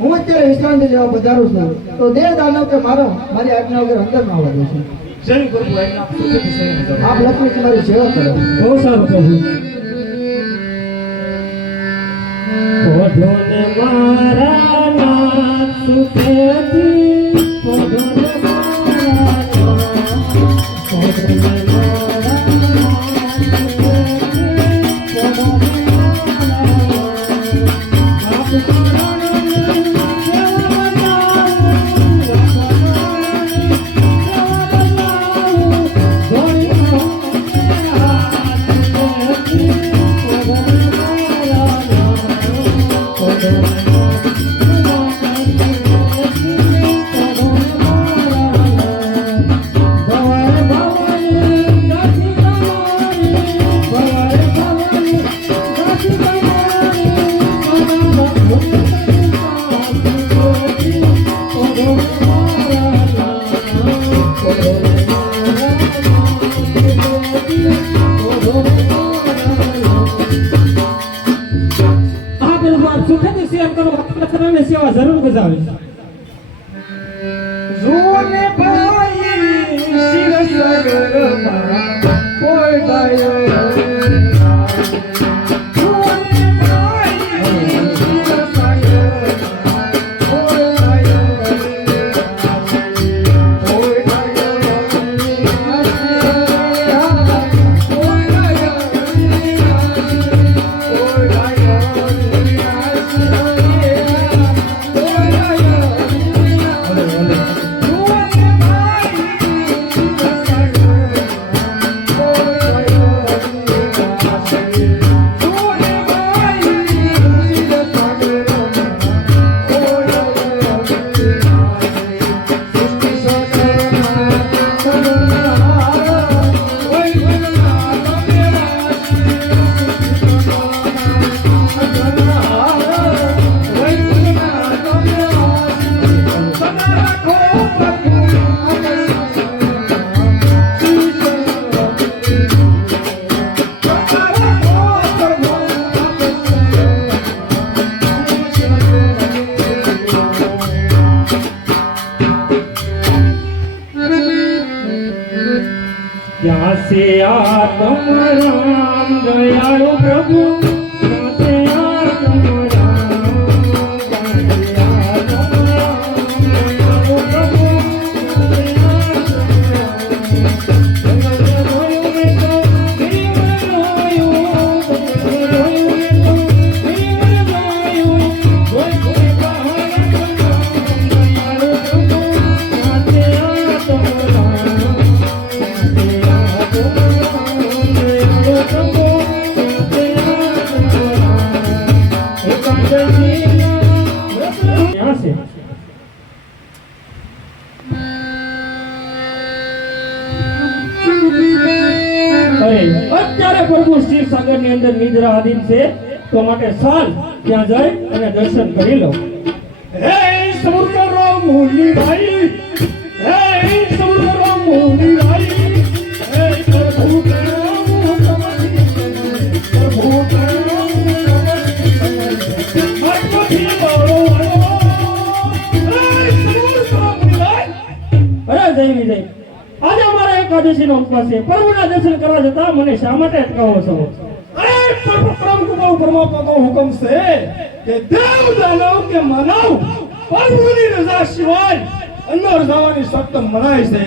હું અત્યારે વિશ્રાંતિ લેવા પધારું છું તો દેવ દાનવ કે મારી આજ્ઞા વગર અંદર ના આવવા દે છે. જય પ્રભુ આજ્ઞા સુખથી સેવા કરો. આપ લક્ષ્મી તમારી સેવા કરો. બહુ સારું પ્રભુ. ઓઢોને મારા નાથ સુખેથી ઓઢોને મારા નાથ ઓઢોને સેવા જરૂર ગુજાવે. જોને ભાઈ શિરસગરમાં કોઈ ગાયો સિયા તમ રામ દયાળુ પ્રભુ સિયા તમ રામ સિયા તમ રામ દયાળુ પ્રભુ અત્યારે પ્રભુ ક્ષીરસાગર ની અંદર નિદ્રા આધીન છે તો માટે ચાલ ત્યાં જઈ અને દર્શન કરી લો. હે સમુદ્ર મુનિ ભાઈ, હે સમુદ્ર મુનિ ભાઈ, હે પ્રભુ પ્રભુ અરે જય વિજય, આજે અમારા એકાદશી નો ઉપવાસ છે. પ્રભુના દર્શન કરવા જતા મને શા માટે અટકાવો છો? અરે પરમ પરમાત્માનો હુકમ છે કે દેવ દાનવ કે માનવ પ્રભુની રજા સિવાય અંદર જવાની સખ્ત મનાય છે.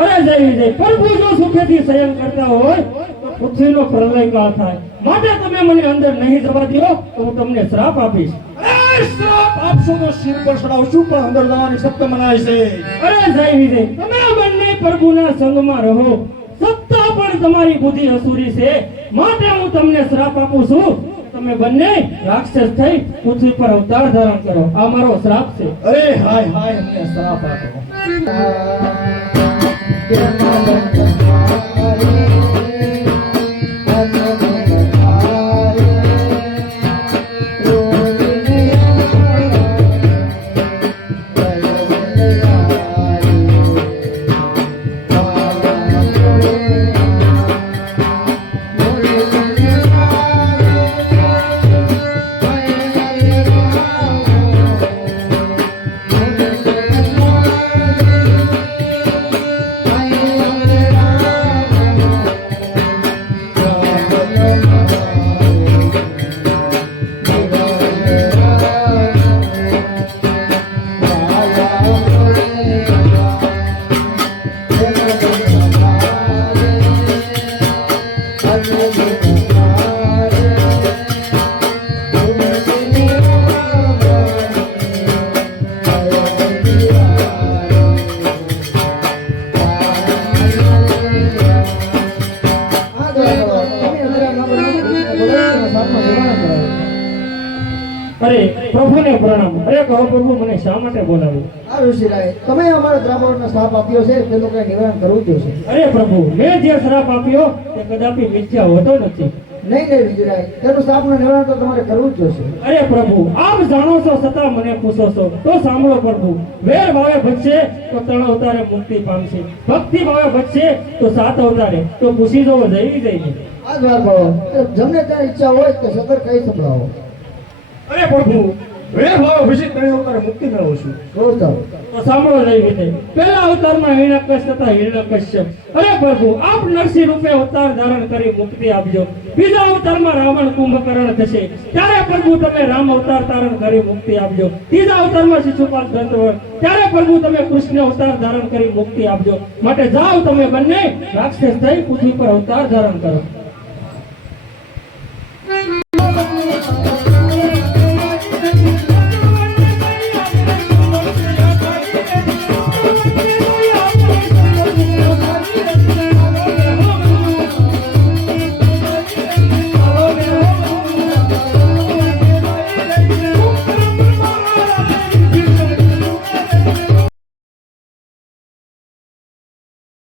અરે જય વિજય, પ્રભુ જો સુખેથી શયન કરતા હોય તો પૃથ્વીનો પ્રલય કાળ થાય. માટે તમે મને અંદર નહીં જવા દો તો હું તમને શ્રાપ આપીશ. અરે શ્રાપ આપશો તો શિર પર ચડાવશું, પણ અંદર જવાની સખ્ત મનાય છે. અરે જય વિજય, તમે બંને પ્રભુના સંગમાં રહો. સત્તા પણ તમારી બુદ્ધિ અસુરી છે, માટે હું તમને શ્રાપ આપું છું. તમે બંને રાક્ષસ થઈ પૃથ્વી પર અવતાર ધારણ કરો. આ મારો શ્રાપ છે. અરે હાય હાય, અમને શ્રાપ આપો. અરે પ્રભુને પ્રણામ. અરે કહો પ્રભુ મને શા માટે બોલાવ્યો? આ ઋષિરાય, તમે અમારા દ્રાવણનો શ્રાપ આપ્યો છે તે લોકોએ નિવારણ કરવું જોઈશે. અરે પ્રભુ, મેં જે શ્રાપ આપ્યો તે કદાપી મિથ્યા હોતો નથી. નહીં ઋષિરાય, તેનું શ્રાપનું નિવારણ તો તમારે કરવું જ જોઈશે. અરે પ્રભુ, આપ જાણો છો છતાં મને પૂછો છો. તો સાંભળો પ્રભુ, વેર ભાવે ભજશે તો 3 અવતારે મુક્તિ પામશે. ભક્તિ ભાવે ભજશે તો 7 અવતારે. તો પૂછી જવો જઈ જઈને. આ દ્વાર ભાવો, જેમને ત્યાં ઈચ્છા હોય તે સદર કહી સંભળાવો. અરે પ્રભુ, વેર ભાવ વિશે ત્રણ અવતારે મુક્તિ મેળવશું. બોલતા તો સાંભળો જઈ વિજય. પહેલા અવતારમાં હિરણ્યકશ તથા હિરણ્યકશ્યપ. અરે પ્રભુ, આપ નરસિંહ રૂપે અવતાર ધારણ કરી મુક્તિ આપજો. બીજા અવતારમાં રાવણ કુંભકર્ણ થશે, ત્યારે પ્રભુ તમે રામ અવતાર ધારણ કરી મુક્તિ આપજો. ત્રીજા અવતારમાં શિશુપાલ દંતવટ, ત્યારે પ્રભુ તમે કૃષ્ણ અવતાર ધારણ કરી મુક્તિ આપજો. માટે જાઓ તમે બંને રાક્ષસ થઈ પૃથ્વી પર અવતાર ધારણ કરો.